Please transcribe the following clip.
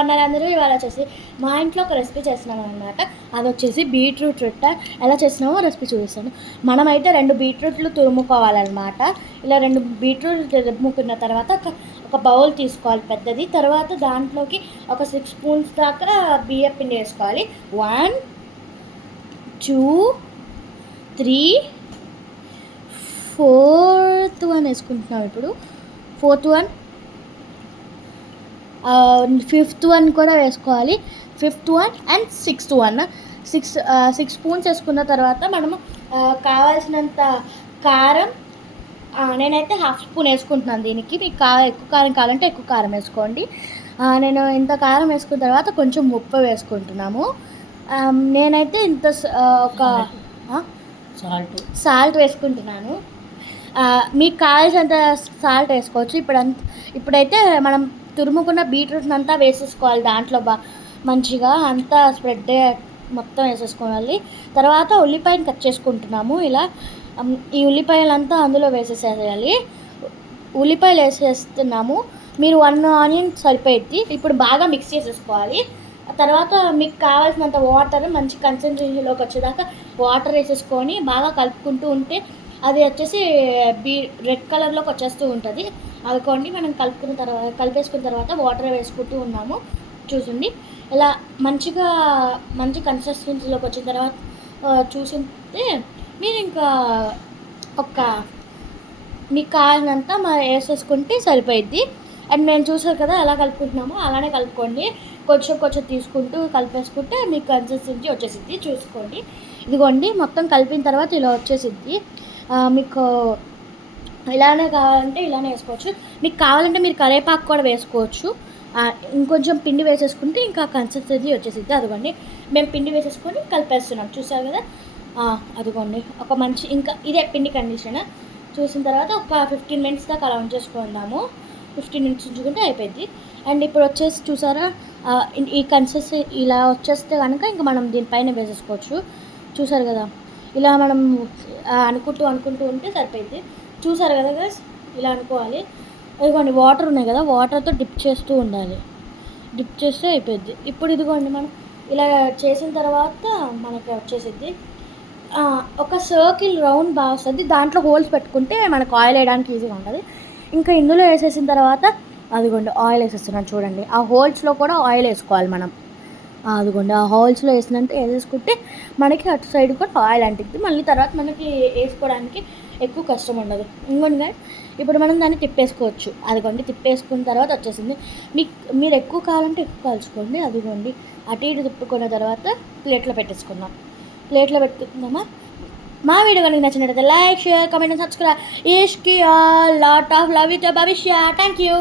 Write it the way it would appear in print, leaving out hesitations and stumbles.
బాగున్నారు అందరూ. ఇవాళ వచ్చేసి మా ఇంట్లో ఒక రెసిపీ చేస్తున్నాను అనమాట. అది వచ్చేసి బీట్రూట్ రొట్ట. ఎలా చేసినామో రెసిపీ చూపిస్తాను. మనమైతే 2 బీట్రూట్లు తురుముకోవాలన్నమాట. ఇలా 2 బీట్రూట్లు తురుముకున్న తర్వాత ఒక బౌల్ తీసుకోవాలి పెద్దది. తర్వాత దాంట్లోకి ఒక 6 స్పూన్స్ దాకా బియ్యం పిండి వేసుకోవాలి. 1 2 3 4th వన్ వేసుకుంటున్నాం. ఇప్పుడు 4th వన్, 5th వన్ కూడా వేసుకోవాలి. 5th one and 6th one. 6 spoons వేసుకున్న తర్వాత మనము కావాల్సినంత కారం, నేనైతే 1/2 స్పూన్ వేసుకుంటున్నాను. దీనికి మీకు ఎక్కువ కారం కావాలంటే ఎక్కువ కారం వేసుకోండి. నేను ఇంత కారం వేసుకున్న తర్వాత కొంచెం ఉప్పు వేసుకుంటున్నాము. నేనైతే ఇంత ఒక సాల్ట్ వేసుకుంటున్నాను. మీకు కావాల్సినంత సాల్ట్ వేసుకోవచ్చు. ఇప్పుడైతే మనం తురుముకున్న బీట్రూట్ని అంతా వేసేసుకోవాలి. దాంట్లో మంచిగా అంతా స్ప్రెడ్ మొత్తం వేసేసుకోవాలి. తర్వాత ఉల్లిపాయను కట్ చేసుకుంటున్నాము. ఇలా ఈ ఉల్లిపాయలంతా అందులో వేసేసేయాలి. ఉల్లిపాయలు వేసేస్తున్నాము. మీరు 1 ఆనియన్ సరిపోయిద్ది. ఇప్పుడు బాగా మిక్స్ చేసేసుకోవాలి. తర్వాత మీకు కావాల్సినంత వాటర్ మంచి కన్సిస్టెన్సీలోకి వచ్చేదాకా వాటర్ వేసేసుకొని బాగా కలుపుకుంటూ ఉంటే అది వచ్చేసి రెడ్ కలర్లోకి వచ్చేస్తూ ఉంటుంది. అనుకోండి మనం కలిపేసుకున్న తర్వాత వాటర్ వేసుకుంటూ ఉన్నాము. చూసింది ఇలా మంచి కన్సిస్టెన్సీలోకి వచ్చిన తర్వాత చూసింటే మీరు ఇంకా మీకు కావాలంతా వేసేసుకుంటే సరిపోయిద్ది. అండ్ మేము చూసారు కదా ఎలా కలుపుకుంటున్నామో అలానే కలుపుకోండి. కొంచెం తీసుకుంటూ కలిపేసుకుంటే మీకు కన్సిస్టెన్సీ వచ్చేసిద్ది. చూసుకోండి, ఇదిగోండి మొత్తం కలిపిన తర్వాత ఇలా వచ్చేసిద్ది. మీకు ఇలానే కావాలంటే ఇలానే వేసుకోవచ్చు. మీకు కావాలంటే మీరు కరివేపాకు కూడా వేసుకోవచ్చు. ఇంకొంచెం పిండి వేసేసుకుంటే ఇంకా కన్సిస్టెన్సీ వచ్చేసిద్ది. అదిగోండి మేము పిండి వేసేసుకొని కలిపేస్తున్నాం. చూసారు కదా, అదిగోండి ఒక మంచి ఇంకా ఇదే పిండి కండిషన్. చూసిన తర్వాత ఒక 15 మినిట్స్ దాకా అలా ఉంచేసుకుందాము. 15 మినిట్స్ ఉంచుకుంటే అయిపోయింది. అండ్ ఇప్పుడు వచ్చేసి చూసారా, ఈ కన్సిస్టెన్సీ ఇలా వచ్చేస్తే కనుక ఇంకా మనం దీనిపైన వేసేసుకోవచ్చు. చూసారు కదా, ఇలా మనం అనుకుంటూ ఉంటే సరిపోయింది. చూసారు కదా గైస్, ఇలా అనుకోవాలి. ఇదిగోండి వాటర్ ఉన్నాయి కదా, వాటర్తో డిప్ చేస్తూ ఉండాలి. డిప్ చేస్తే అయిపోయింది. ఇప్పుడు ఇదిగోండి మనం ఇలా చేసిన తర్వాత మనకి వచ్చేసిద్ది ఒక సర్కిల్ రౌండ్ బాగా వస్తుంది. దాంట్లో హోల్స్ పెట్టుకుంటే మనకు ఆయిల్ వేయడానికి ఈజీగా ఉంటుంది. ఇంకా ఇందులో వేసేసిన తర్వాత అదిగోండి ఆయిల్ వేసేస్తున్నాను చూడండి. ఆ హోల్స్లో కూడా ఆయిల్ వేసుకోవాలి మనం. అదిగోండి ఆ హోల్స్లో వేసుకుంటే మనకి అటు సైడ్ కూడా ఆయిల్ అంటిద్ది. మళ్ళీ తర్వాత మనకి వేసుకోవడానికి ఎక్కువ కష్టం ఉండదు. ఇంకోండి ఇప్పుడు మనం దాన్ని తిప్పేసుకోవచ్చు. అదిగోండి తిప్పేసుకున్న తర్వాత వచ్చేసింది. మీరు ఎక్కువ కావాలంటే ఎక్కువ కలుసుకోండి. అదిగోండి అటు ఇటు తిప్పుకున్న తర్వాత ప్లేట్లో పెట్టేసుకుందాం. ప్లేట్లో పెట్టుకుందామా. మా వీడియో కనుక నచ్చినట్లయితే like, share, comment and subscribe. ఈష్కి lot of love with Bhavishya. Thank you.